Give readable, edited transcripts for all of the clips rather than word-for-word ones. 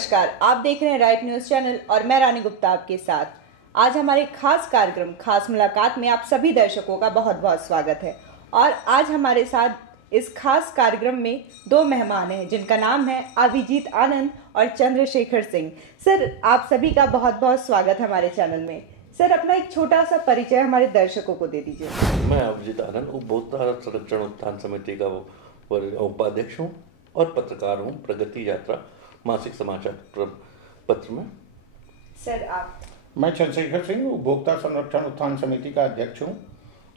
नमस्कार, आप देख रहे हैं राइट न्यूज़ चैनल और मैं रानी गुप्ता आपके साथ। आज हमारे खास कार्यक्रम खास मुलाकात में आप सभी दर्शकों का बहुत बहुत स्वागत है। और आज हमारे साथ इस खास कार्यक्रम में दो मेहमान हैं जिनका नाम है अभिजीत आनंद और चंद्रशेखर सिंह। सर, आप सभी का बहुत बहुत स्वागत है हमारे चैनल में। सर, अपना एक छोटा सा परिचय हमारे दर्शकों को दे दीजिए। मैं अभिजीत आनंद उपभोक्ता संरक्षण उत्थान समिति का उपाध्यक्ष हूँ और पत्रकार हूँ प्रगति यात्रा मासिक समाचार पत्र में। सर, आप? मैं चंद्रशेखर सिंह उपभोक्ता संरक्षण उत्थान समिति का अध्यक्ष हूँ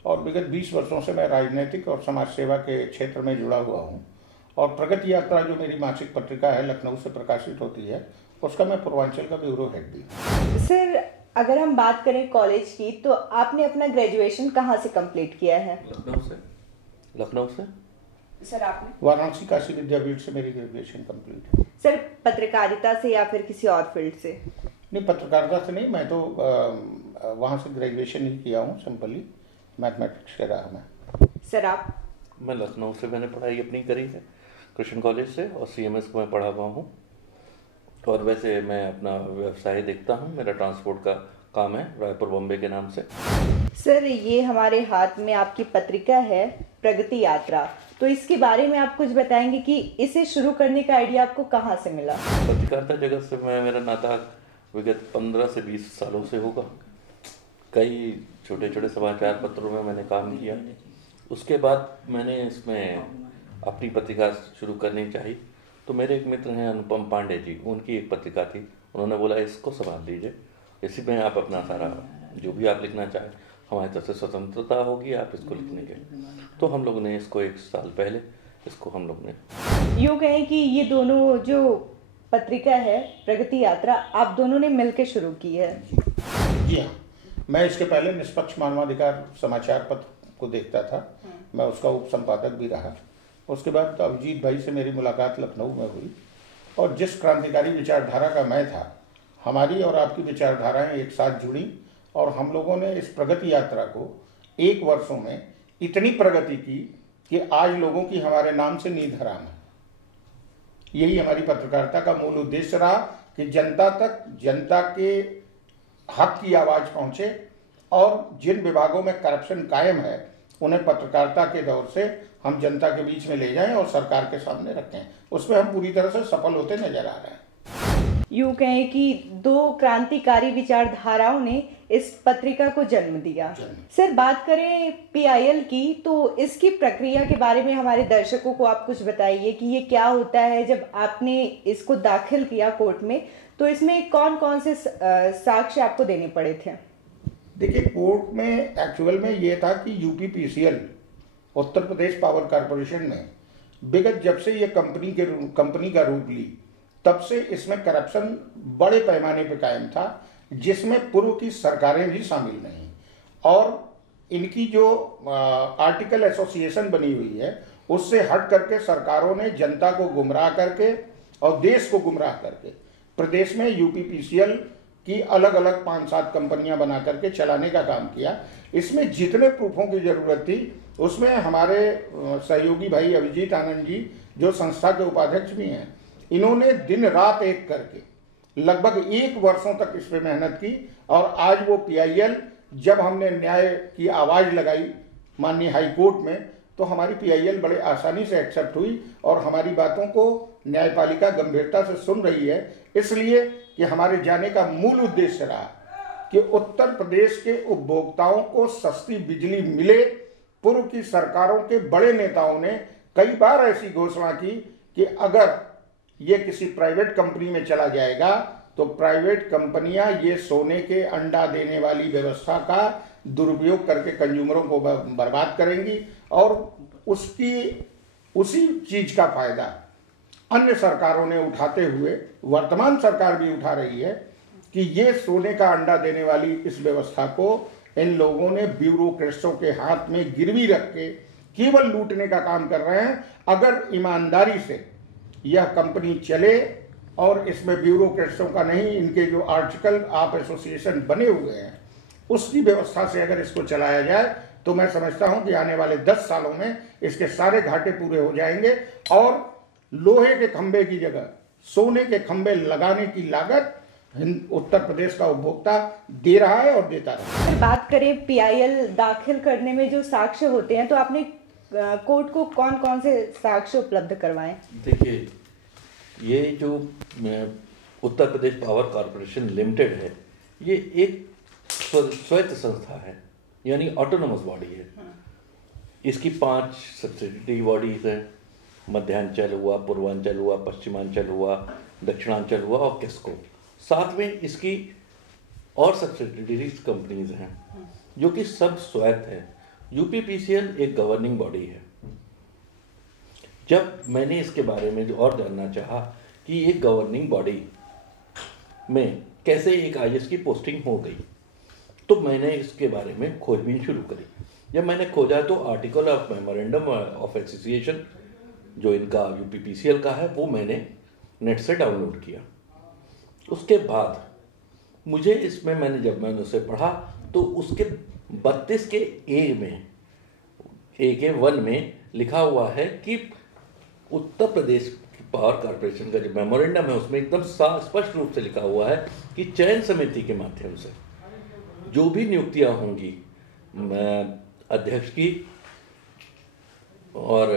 और विगत 20 वर्षों से मैं राजनीतिक और समाज सेवा के क्षेत्र में जुड़ा हुआ हूँ। और प्रगति यात्रा जो मेरी मासिक पत्रिका है लखनऊ से प्रकाशित होती है, उसका मैं पूर्वांचल का ब्यूरो हेड भी हूँ। सर, अगर हम बात करें कॉलेज की, तो आपने अपना ग्रेजुएशन कहाँ से कंप्लीट किया है? लखनऊ से। सर, आपने? वाराणसी काशी विद्यापीठ से मेरी ग्रेजुएशन कंप्लीट है। सर, पत्रकारिता से या फिर किसी और फील्ड से? नहीं, पत्रकारिता से नहीं, मैं तो वहाँ से ग्रेजुएशन ही किया हूँ, सिंपली मैथमेटिक्स के राह में। सर, आप? मैं लखनऊ से मैंने पढ़ाई अपनी करी है कृष्ण कॉलेज से और CMS को मैं पढ़ा हुआ हूँ। और वैसे मैं अपना व्यवसाय देखता हूँ, मेरा ट्रांसपोर्ट का काम है रायपुर बॉम्बे के नाम से। सर, ये हमारे हाथ में आपकी पत्रिका है प्रगति यात्रा, तो इसके बारे में आप कुछ बताएंगे कि इसे शुरू करने का आइडिया आपको कहाँ से मिला? पत्रकारिता जगत से मेरा नाता विगत 15 से 20 सालों से होगा। कई छोटे छोटे समाचार पत्रों में मैंने काम किया। उसके बाद मैंने इसमें अपनी पत्रिका शुरू करनी चाहिए, तो मेरे एक मित्र हैं अनुपम पांडे जी, उनकी एक पत्रिका थी। उन्होंने बोला इसको संभाल लीजिए, इसी में आप अपना सारा जो भी आप लिखना चाहें, हमारी तरफ से स्वतंत्रता होगी आप इसको लिखने के। तो हम लोग ने इसको 1 साल पहले इसको हम लोग ने यूँ कहें कि ये दोनों जो पत्रिका है प्रगति यात्रा, आप दोनों ने मिलकर शुरू की है। जी हाँ, मैं इसके पहले निष्पक्ष मानवाधिकार समाचार पत्र को देखता था, मैं उसका उप संपादक भी रहा। उसके बाद अभिजीत भाई से मेरी मुलाकात लखनऊ में हुई और जिस क्रांतिकारी विचारधारा का मैं था, हमारी और आपकी विचारधाराएं एक साथ जुड़ी और हम लोगों ने इस प्रगति यात्रा को 1 वर्षों में इतनी प्रगति की कि आज लोगों की हमारे नाम से नींद हराम है। यही हमारी पत्रकारिता का मूल उद्देश्य रहा कि जनता तक जनता के हक की आवाज़ पहुँचे और जिन विभागों में करप्शन कायम है उन्हें पत्रकारिता के दौर से हम जनता के बीच में ले जाएं और सरकार के सामने रखें। उसमें हम पूरी तरह से सफल होते नजर आ रहे हैं। यूँ कहें कि 2 क्रांतिकारी विचारधाराओं ने इस पत्रिका को जन्म दिया। सर, बात करें PIL की, तो इसकी प्रक्रिया के बारे में हमारे दर्शकों को आप कुछ बताइए कि ये क्या होता है। जब आपने इसको दाखिल किया कोर्ट में, तो इसमें कौन कौन से साक्ष्य आपको देने पड़े थे? देखिए, कोर्ट में एक्चुअल में ये था कि UPPCL Uttar Pradesh power corporation ने विगत जब से ये कंपनी का रूप ली, तब से इसमें करप्शन बड़े पैमाने पर कायम था, जिसमें पूर्व की सरकारें भी शामिल नहीं। और इनकी जो आर्टिकल एसोसिएशन बनी हुई है, उससे हट करके सरकारों ने जनता को गुमराह करके और देश को गुमराह करके प्रदेश में UPPCL की अलग अलग 5-7 कंपनियां बना करके चलाने का काम किया। इसमें जितने प्रूफों की जरूरत थी, उसमें हमारे सहयोगी भाई अभिजीत आनंद जी, जो संस्था के उपाध्यक्ष भी हैं, इन्होंने दिन रात एक करके लगभग 1 वर्षों तक इस पर मेहनत की। और आज वो PIL, जब हमने न्याय की आवाज़ लगाई माननीय हाई कोर्ट में, तो हमारी PIL बड़े आसानी से एक्सेप्ट हुई और हमारी बातों को न्यायपालिका गंभीरता से सुन रही है। इसलिए कि हमारे जाने का मूल उद्देश्य रहा कि उत्तर प्रदेश के उपभोक्ताओं को सस्ती बिजली मिले। पूर्व की सरकारों के बड़े नेताओं ने कई बार ऐसी घोषणा की कि अगर ये किसी प्राइवेट कंपनी में चला जाएगा तो प्राइवेट कंपनियां ये सोने के अंडा देने वाली व्यवस्था का दुरुपयोग करके कंज्यूमरों को बर्बाद करेंगी और उसी चीज का फायदा अन्य सरकारों ने उठाते हुए, वर्तमान सरकार भी उठा रही है कि ये सोने का अंडा देने वाली इस व्यवस्था को इन लोगों ने ब्यूरोक्रेट्सों के हाथ में गिरवी रख के केवल लूटने का काम कर रहे हैं। अगर ईमानदारी से यह कंपनी चले और इसमें ब्यूरोक्रेट्सों का नहीं, इनके जो आर्टिकल आप एसोसिएशन बने हुए हैं उसकी व्यवस्था से अगर इसको चलाया जाए, तो मैं समझता हूं कि आने वाले 10 सालों में इसके सारे घाटे पूरे हो जाएंगे और लोहे के खंभे की जगह सोने के खंभे लगाने की लागत उत्तर प्रदेश का उपभोक्ता दे रहा है और देता रहा है। अगर बात करें पीआईएल दाखिल करने में जो साक्ष्य होते हैं, तो आपने कोर्ट को कौन कौन से साक्ष्य उपलब्ध करवाए? देखिए, ये जो Uttar Pradesh power corporation limited है, ये एक स्वायत्त संस्था है, यानी ऑटोनोमस बॉडी है। इसकी 5 सब्सिडियरी बॉडीज हैं। मध्यांचल हुआ, पूर्वांचल हुआ, पश्चिमांचल हुआ, दक्षिणांचल हुआ और किस्को। साथ में इसकी और सब्सिडियरी कंपनीज हैं जो कि सब स्वायत्त हैं। यूपीपीसीएल एक गवर्निंग बॉडी है। जब मैंने इसके बारे में और जानना चाहा कि एक गवर्निंग बॉडी में कैसे एक आईएएस की पोस्टिंग हो गई, तो मैंने इसके बारे में खोजबीन शुरू करी। जब मैंने खोजा तो article of memorandum of association जो इनका यूपीपीसीएल का है, वो मैंने नेट से डाउनलोड किया। उसके बाद मुझे इसमें मैंने उसे पढ़ा तो उसके 32 के ए के 1 में लिखा हुआ है कि उत्तर प्रदेश पावर कॉरपोरेशन का जो मेमोरेंडम है उसमें एकदम स्पष्ट रूप से लिखा हुआ है कि चयन समिति के माध्यम से जो भी नियुक्तियां होंगी अध्यक्ष की और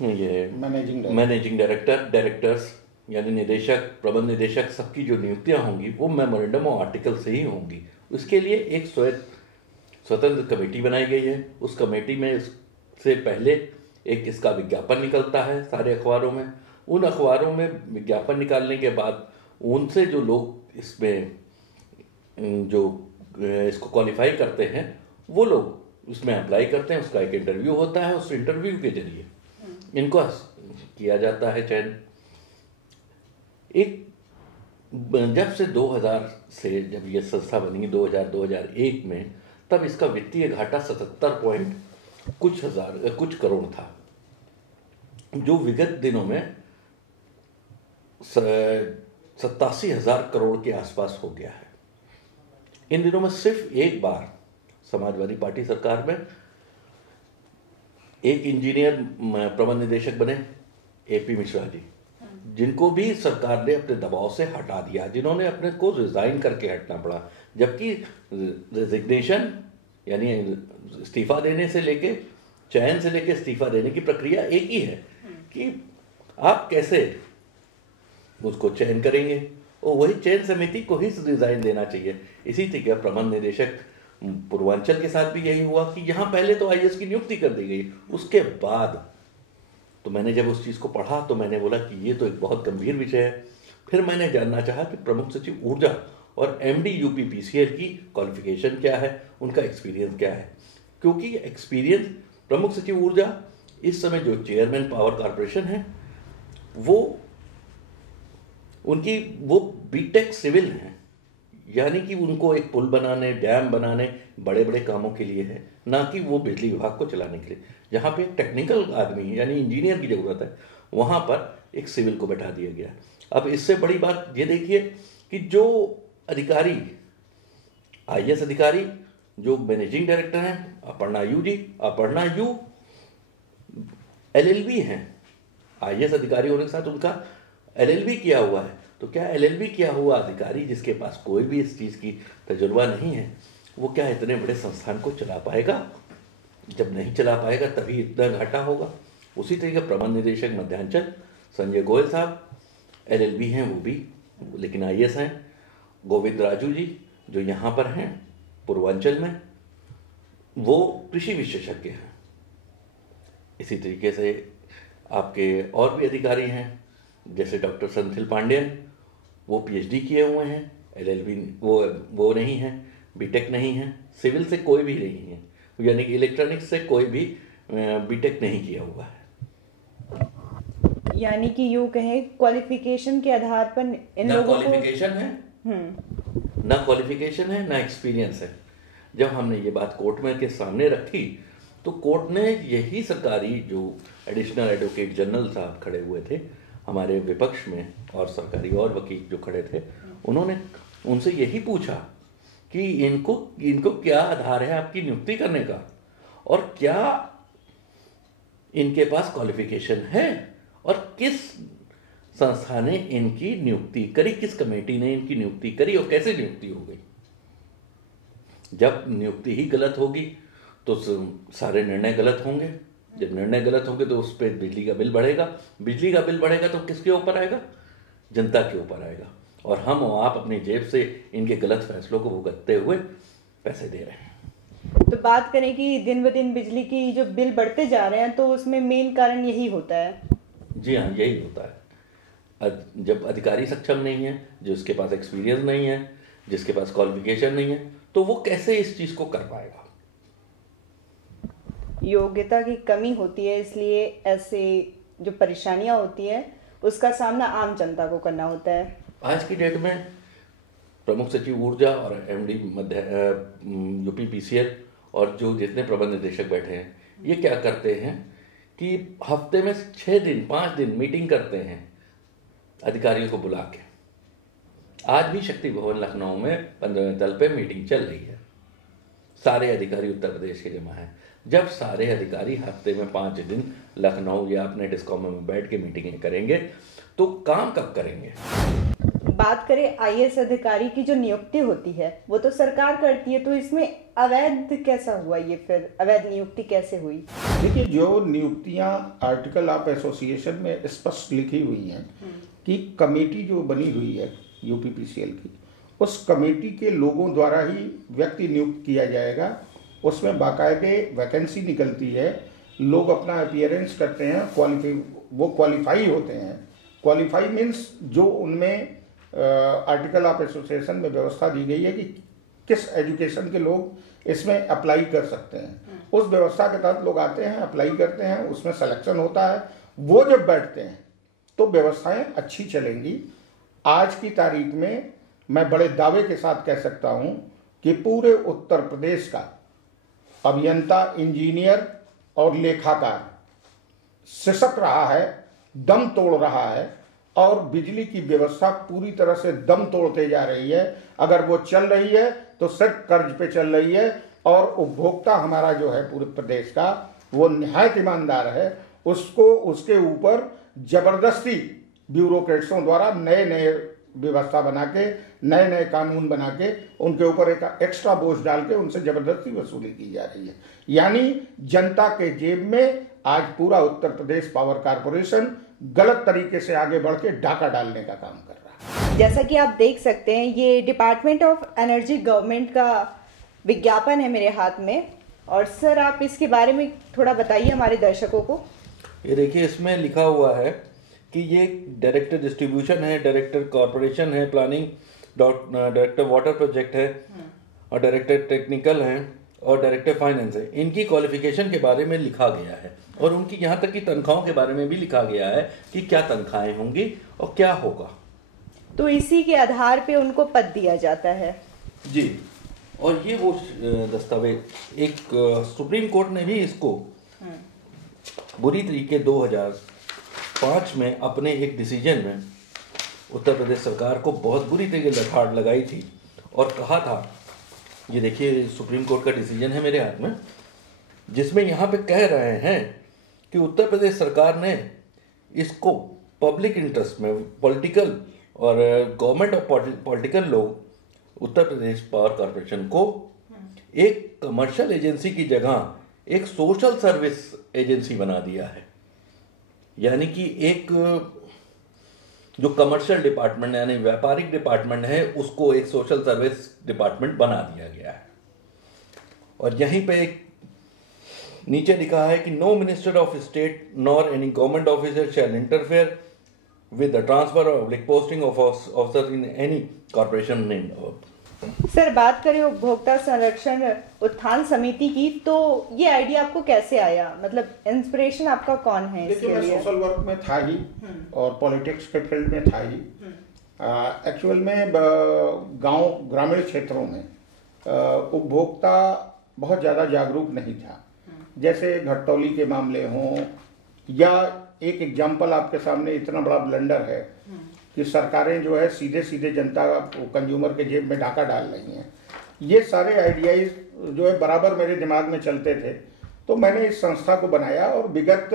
ये मैनेजिंग डायरेक्टर्स यानी निदेशक, प्रबंध निदेशक, सबकी जो नियुक्तियां होंगी वो मेमोरेंडम और आर्टिकल से ही होंगी। उसके लिए एक स्वतंत्र कमेटी बनाई गई है। उस कमेटी में से पहले एक इसका विज्ञापन निकलता है सारे अखबारों में। उन अखबारों में विज्ञापन निकालने के बाद उनसे जो लोग इसमें जो इसको क्वालिफाई करते हैं वो लोग उसमें अप्लाई करते हैं। उसका एक इंटरव्यू होता है। उस इंटरव्यू के जरिए इनको किया जाता है चयन। एक जब से 2000 से जब ये संस्था बनी 2001 में, तब इसका वित्तीय घाटा 77 कुछ करोड़ था, जो विगत दिनों में 87,000 करोड़ के आसपास हो गया है। इन दिनों में सिर्फ एक बार समाजवादी पार्टी सरकार में एक इंजीनियर प्रबंध निदेशक बने, एपी मिश्रा जी, जिनको भी सरकार ने अपने दबाव से हटा दिया, जिन्होंने अपने को रिजाइन करके हटना पड़ा। जबकि रेजिग्नेशन यानी इस्तीफा देने से लेके चयन से लेके इस्तीफा देने की प्रक्रिया एक ही है कि आप कैसे उसको चयन करेंगे, और वही चयन समिति को ही रिजाइन देना चाहिए। इसी तरीके प्रबंध निदेशक पूर्वांचल के साथ भी यही हुआ कि यहाँ पहले तो आईएएस की नियुक्ति कर दी गई, उसके बाद तो मैंने जब उस चीज़ को पढ़ा तो मैंने बोला कि ये तो एक बहुत गंभीर विषय है। फिर मैंने जानना चाहा कि प्रमुख सचिव ऊर्जा और एमडी यूपीपीसीएल की क्वालिफिकेशन क्या है, उनका एक्सपीरियंस क्या है। क्योंकि एक्सपीरियंस प्रमुख सचिव ऊर्जा इस समय जो चेयरमैन पावर कॉरपोरेशन है वो बीटेक सिविल हैं, यानी कि उनको एक पुल बनाने, डैम बनाने, बड़े बड़े कामों के लिए है, ना कि वो बिजली विभाग को चलाने के लिए। जहाँ पे टेक्निकल आदमी यानी इंजीनियर की ज़रूरत है, वहाँ पर एक सिविल को बैठा दिया गया। अब इससे बड़ी बात ये देखिए कि जो अधिकारी आईएएस अधिकारी जो मैनेजिंग डायरेक्टर हैं, अपर्णा यू एलएलबी हैं। आईएएस अधिकारी होने के साथ उनका एलएलबी किया हुआ है। तो क्या एलएलबी किया हुआ अधिकारी जिसके पास कोई भी इस चीज़ की तजुर्बा नहीं है, वो क्या इतने बड़े संस्थान को चला पाएगा? जब नहीं चला पाएगा तभी इतना घाटा होगा। उसी तरीके प्रबंध निदेशक मध्यांचल संजय गोयल साहब एलएलबी हैं, वो भी लेकिन आईएएस हैं। गोविंद राजू जी जो यहाँ पर हैं पूर्वांचल में, वो कृषि विशेषज्ञ हैं। इसी तरीके से आपके और भी अधिकारी हैं, जैसे डॉक्टर संथिल पांडेयन, वो पीएचडी किए हुए हैं। एलएलबी वो नहीं है, बीटेक नहीं है, सिविल से कोई भी नहीं है, यानी कि इलेक्ट्रॉनिक्स से कोई भी बीटेक नहीं किया हुआ है। यानी कि यूँ कहें क्वालिफिकेशन के आधार पर इन लोगों को ना क्वालिफिकेशन है ना एक्सपीरियंस है। जब हमने ये बात कोर्ट में के सामने रखी तो कोर्ट ने यही सरकारी जो एडिशनल एडवोकेट जनरल साहब खड़े हुए थे हमारे विपक्ष में, और सरकारी और वकील जो खड़े थे, उन्होंने उनसे यही पूछा कि इनको क्या आधार है आपकी नियुक्ति करने का, और क्या इनके पास क्वालिफिकेशन है, और किस संस्था ने इनकी नियुक्ति करी, किस कमेटी ने इनकी नियुक्ति करी और कैसे नियुक्ति हो गई। जब नियुक्ति ही गलत होगी तो सारे निर्णय गलत होंगे। जब निर्णय गलत होंगे तो उस पर बिजली का बिल बढ़ेगा। बिजली का बिल बढ़ेगा तो किसके ऊपर आएगा? जनता के ऊपर आएगा। और हम और आप अपनी जेब से इनके गलत फैसलों को भुगतते हुए पैसे दे रहे हैं। तो बात करें कि दिन ब दिन बिजली की जो बिल बढ़ते जा रहे हैं, तो उसमें मेन कारण यही होता है। जी हाँ, यही होता है। जब अधिकारी सक्षम नहीं है, जिसके पास एक्सपीरियंस नहीं है, जिसके पास क्वालिफिकेशन नहीं है, तो वो कैसे इस चीज़ को कर पाएगा? योग्यता की कमी होती है, इसलिए ऐसे जो परेशानियां होती है उसका सामना आम जनता को करना होता है। आज की डेट में प्रमुख सचिव ऊर्जा और एमडी मध्य यूपी पीसीएल और जो जितने प्रबंध निदेशक बैठे हैं, ये क्या करते हैं कि हफ्ते में 6 दिन 5 दिन मीटिंग करते हैं अधिकारियों को बुला के। आज भी शक्ति भवन लखनऊ में 15वें तल पे मीटिंग चल रही है। सारे अधिकारी उत्तर प्रदेश के जमा हैं। जब सारे अधिकारी हफ्ते में 5 दिन लखनऊ या अपने डिस्कॉम में बैठ के मीटिंगें करेंगे तो काम कब करेंगे? बात करें आईएएस अधिकारी की जो नियुक्ति होती है वो तो सरकार करती है, तो इसमें अवैध कैसा हुआ? ये फिर अवैध नियुक्ति कैसे हुई? देखिए, जो नियुक्तियां आर्टिकल ऑफ एसोसिएशन में स्पष्ट लिखी हुई हैं कि कमेटी जो बनी हुई है यूपीपीसीएल की, उस कमेटी के लोगों द्वारा ही व्यक्ति नियुक्त किया जाएगा। उसमें बाकायदे वैकेंसी निकलती है, लोग अपना अपीयरेंस करते हैं, वो क्वालिफाई होते हैं। क्वालिफाई मीन्स जो उनमें आर्टिकल ऑफ एसोसिएशन में व्यवस्था दी गई है कि किस एजुकेशन के लोग इसमें अप्लाई कर सकते हैं, उस व्यवस्था के तहत लोग आते हैं, अप्लाई करते हैं, उसमें सिलेक्शन होता है। वो जब बैठते हैं तो व्यवस्थाएं अच्छी चलेंगी। आज की तारीख में मैं बड़े दावे के साथ कह सकता हूं कि पूरे उत्तर प्रदेश का अभियंता, इंजीनियर और लेखाकार सिसक रहा है, दम तोड़ रहा है, और बिजली की व्यवस्था पूरी तरह से दम तोड़ते जा रही है। अगर वो चल रही है तो सिर्फ कर्ज पे चल रही है, और उपभोक्ता हमारा जो है पूरे प्रदेश का वो निहायत ईमानदार है। उसको उसके ऊपर जबरदस्ती ब्यूरोक्रेट्सों द्वारा नए नए व्यवस्था बना के, नए नए कानून बना के उनके ऊपर एक एक्स्ट्रा बोझ डाल के उनसे जबरदस्ती वसूली की जा रही है। यानी जनता के जेब में आज पूरा उत्तर प्रदेश पावर कारपोरेशन गलत तरीके से आगे बढ़ के डाका डालने का काम कर रहा है। जैसा कि आप देख सकते हैं, ये डिपार्टमेंट ऑफ एनर्जी गवर्नमेंट का विज्ञापन है मेरे हाथ में। और सर, आप इसके बारे में थोड़ा बताइए हमारे दर्शकों को। ये देखिए, इसमें लिखा हुआ है कि ये डायरेक्टर डिस्ट्रीब्यूशन है, डायरेक्टर कॉर्पोरेशन है, प्लानिंग डायरेक्टर वाटर प्रोजेक्ट है, और डायरेक्टर टेक्निकल है, और डायरेक्टर फाइनेंस है। इनकी क्वालिफिकेशन के बारे में लिखा गया है, और उनकी यहाँ तक कि तनख्वाहों के बारे में भी लिखा गया है कि क्या तनख्वाहें होंगी और क्या होगा। तो इसी के आधार पे उनको पद दिया जाता है। जी, और ये वो दस्तावेज एक सुप्रीम कोर्ट ने भी इसको बुरी तरीके 2005 में अपने एक डिसीजन में उत्तर प्रदेश सरकार को बहुत बुरी तरीके लठाड़ लगाई थी और कहा था, ये देखिए सुप्रीम कोर्ट का डिसीजन है मेरे हाथ में, जिसमें यहाँ पे कह रहे हैं कि उत्तर प्रदेश सरकार ने इसको पब्लिक इंटरेस्ट में पॉलिटिकल और गवर्नमेंट और पॉलिटिकल लोग उत्तर प्रदेश पावर कॉर्पोरेशन को एक कमर्शियल एजेंसी की जगह एक सोशल सर्विस एजेंसी बना दिया है। यानी कि एक जो कमर्शियल डिपार्टमेंट यानी व्यापारिक डिपार्टमेंट है उसको एक सोशल सर्विस डिपार्टमेंट बना दिया गया है। और यहीं पे एक नीचे लिखा है कि no minister of state nor any government officer shall interfere with the transfer और posting of officer in any corporation named. Sir, बात करें उपभोक्ता संरक्षण उत्थान समिति की, तो ये आइडिया आपको कैसे आया? मतलब इंस्पिरेशन आपका कौन है इसके लिए? देखिए, मैं सोशल वर्क में था ही और पॉलिटिक्स के फील्ड में था ही। एक्चुअल में गांव ग्रामीण क्षेत्रों में उपभोक्ता बहुत ज़्यादा जागरूक नहीं था। जैसे घटतौली के मामले हों, या एक एग्जाम्पल आपके सामने इतना बड़ा ब्लंडर है कि सरकारें जो है सीधे सीधे जनता कंज्यूमर के जेब में डाका डाल रही हैं। ये सारे आइडियाज़ जो है बराबर मेरे दिमाग में चलते थे, तो मैंने इस संस्था को बनाया और विगत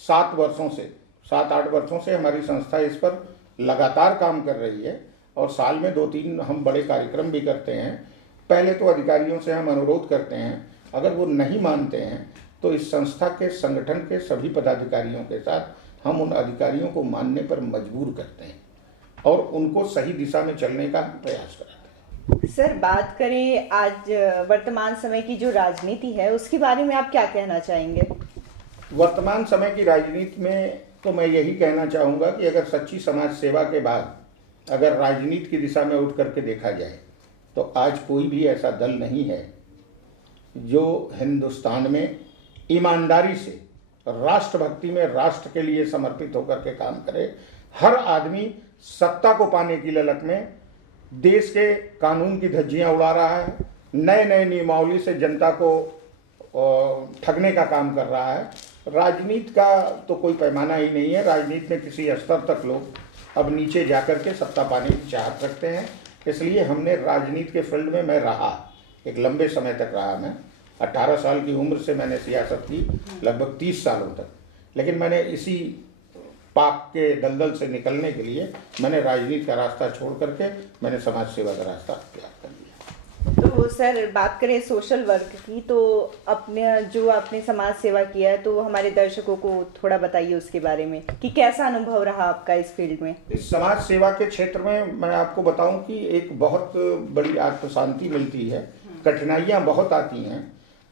7 वर्षों से 7-8 वर्षों से हमारी संस्था इस पर लगातार काम कर रही है और साल में 2-3 हम बड़े कार्यक्रम भी करते हैं। पहले तो अधिकारियों से हम अनुरोध करते हैं, अगर वो नहीं मानते हैं तो इस संस्था के संगठन के सभी पदाधिकारियों के साथ हम उन अधिकारियों को मानने पर मजबूर करते हैं और उनको सही दिशा में चलने का प्रयास कराते हैं। सर, बात करें आज वर्तमान समय की जो राजनीति है उसके बारे में आप क्या कहना चाहेंगे? वर्तमान समय की राजनीति में तो मैं यही कहना चाहूँगा कि अगर सच्ची समाज सेवा के बाद अगर राजनीति की दिशा में उठ करके देखा जाए तो आज कोई भी ऐसा दल नहीं है जो हिंदुस्तान में ईमानदारी से राष्ट्रभक्ति में राष्ट्र के लिए समर्पित होकर के काम करे। हर आदमी सत्ता को पाने की ललक में देश के कानून की धज्जियां उड़ा रहा है, नए नए नियमावली से जनता को ठगने का काम कर रहा है। राजनीति का तो कोई पैमाना ही नहीं है। राजनीति में किसी स्तर तक लोग अब नीचे जाकर के सत्ता पाने की चाहत रखते हैं। इसलिए हमने राजनीति के फील्ड में, मैं रहा एक लंबे समय तक रहा। मैं 18 साल की उम्र से मैंने सियासत की, लगभग 30 सालों तक। लेकिन मैंने इसी पाप के दलदल से निकलने के लिए मैंने राजनीति का रास्ता छोड़ करके मैंने समाज सेवा का रास्ता अख्तियार कर लिया। तो सर, बात करें सोशल वर्क की, तो अपने जो आपने समाज सेवा किया है तो हमारे दर्शकों को थोड़ा बताइए उसके बारे में कि कैसा अनुभव रहा आपका इस फील्ड में। इस समाज सेवा के क्षेत्र में मैं आपको बताऊं कि एक बहुत बड़ी आत्म शांति मिलती है। कठिनाइयां बहुत आती हैं।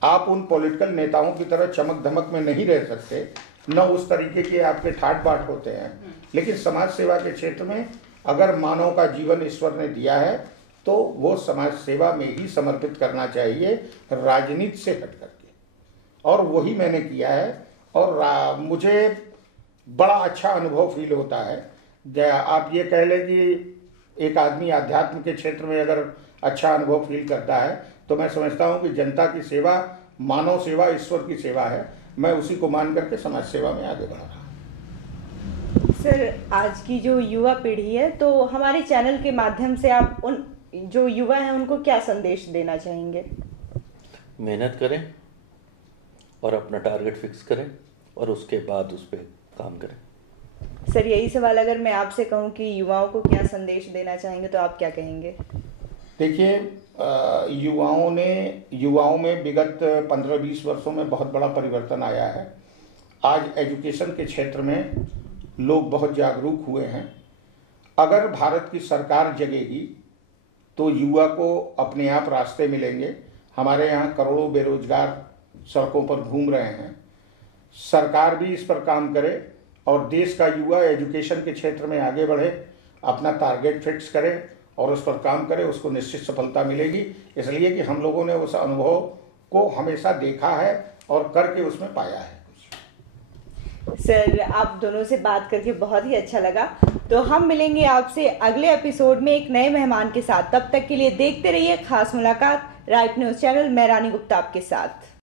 आप उन पॉलिटिकल नेताओं की तरह चमक धमक में नहीं रह सकते, न उस तरीके के आपके ठाट बाट होते हैं। लेकिन समाज सेवा के क्षेत्र में अगर मानव का जीवन ईश्वर ने दिया है तो वो समाज सेवा में ही समर्पित करना चाहिए, राजनीति से हट करके। और वही मैंने किया है और मुझे बड़ा अच्छा अनुभव फील होता है। आप ये कह लें कि एक आदमी आध्यात्म के क्षेत्र में अगर अच्छा अनुभव फील करता है तो मैं समझता हूँ कि जनता की सेवा, मानव सेवा ईश्वर की सेवा है। मैं उसी को मान करके समाज सेवा में आगे बढ़ रहा हूँ। सर, आज की जो युवा पीढ़ी है तो हमारे चैनल के माध्यम से आप उन जो युवा हैं उनको क्या संदेश देना चाहेंगे? मेहनत करें और अपना टारगेट फिक्स करें और उसके बाद उस पर काम करें। सर, यही सवाल अगर मैं आपसे कहूं कि युवाओं को क्या संदेश देना चाहेंगे तो आप क्या कहेंगे? देखिए, युवाओं में विगत 15-20 वर्षों में बहुत बड़ा परिवर्तन आया है। आज एजुकेशन के क्षेत्र में लोग बहुत जागरूक हुए हैं। अगर भारत की सरकार जगेगी तो युवा को अपने आप रास्ते मिलेंगे। हमारे यहाँ करोड़ों बेरोजगार सड़कों पर घूम रहे हैं। सरकार भी इस पर काम करे और देश का युवा एजुकेशन के क्षेत्र में आगे बढ़े, अपना टारगेट फिक्स करे और उस पर काम करे, उसको निश्चित सफलता मिलेगी। इसलिए कि हम लोगों ने उस अनुभव को हमेशा देखा है और करके उसमें पाया है। सर, आप दोनों से बात करके बहुत ही अच्छा लगा। तो हम मिलेंगे आपसे अगले एपिसोड में एक नए मेहमान के साथ। तब तक के लिए देखते रहिए खास मुलाकात, राइट न्यूज़ चैनल। मैं रानी गुप्ता आपके साथ।